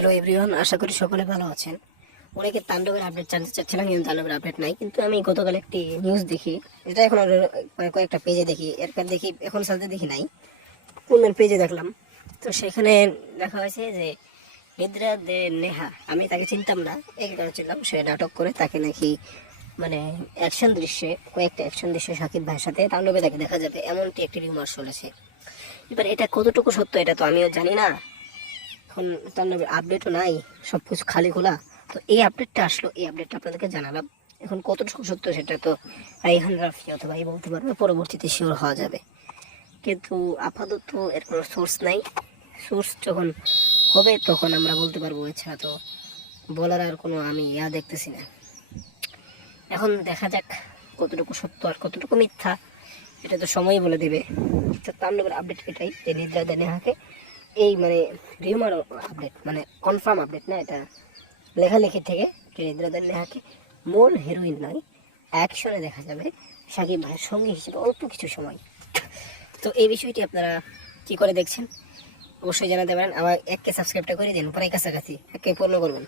Hello everyone, আশা করি সকলে ভালো আছেন। অনেকে তাণ্ডবের আপডেট জানতে চাচ্ছিলাম, কিন্তু তাণ্ডবের আপডেট নাই। কিন্তু আমি গতকাল একটি নিউজ দেখি, এটা এখন কয়েকটা পেজে দেখি, এরপর দেখি এখন সাথে দেখি নাই, অন্যের পেজে দেখলাম। তো সেখানে দেখা হয়েছে যে নিদ্রা দে নেহা, আমি তাকে চিনতাম না, একবার ছিলাম, সে নাটক করে তাকে নাকি মানে অ্যাকশন দৃশ্যে, কয়েকটা অ্যাকশন দৃশ্যে সাকিব ভাইয়ের সাথে তাণ্ডবে তাকে দেখা যাবে, এমনটি একটি রিউমার চলেছে। এবার এটা কতটুকু সত্য এটা তো আমিও জানি না। এখন তাণ্ডবের আপডেটও নাই, সব কিছু খালি খোলা। তো এই আপডেটটা আসলো, এই আপডেটটা আপনাদেরকে জানালাম। এখন কতটুকু সত্য সেটা তো রাইহান রাফি অথবা এই বলতে পারবে, পরবর্তীতে শিওর হওয়া যাবে। কিন্তু আপাতত এর কোনো সোর্স নাই। সোর্স যখন হবে তখন আমরা বলতে পারবো, এছাড়া তো বলার আর কোনো আমি দেখতেছি না। এখন দেখা যাক কতটুকু সত্য আর কতটুকু মিথ্যা, এটা তো সময় বলে দেবে। তো তাণ্ডবের আপডেট এটাই যে নিদ্রা দে নেহাকে, এই মানে রিউমার আপডেট, মানে কনফার্ম আপডেট না, এটা লেখালেখি থেকে যে নিদ্রা দে নেহাকে মূল হিরোইন নয়, অ্যাকশনে দেখা যাবে সাকিব ভাইয়ের সঙ্গী হিসেবে অল্প কিছু সময়। তো এই বিষয়টি আপনারা কি করে দেখছেন অবশ্যই জানাতে পারেন। আবার এককে সাবস্ক্রাইবটা করে দিন, পরে কাছাকাছি এককে পূর্ণ করবেন।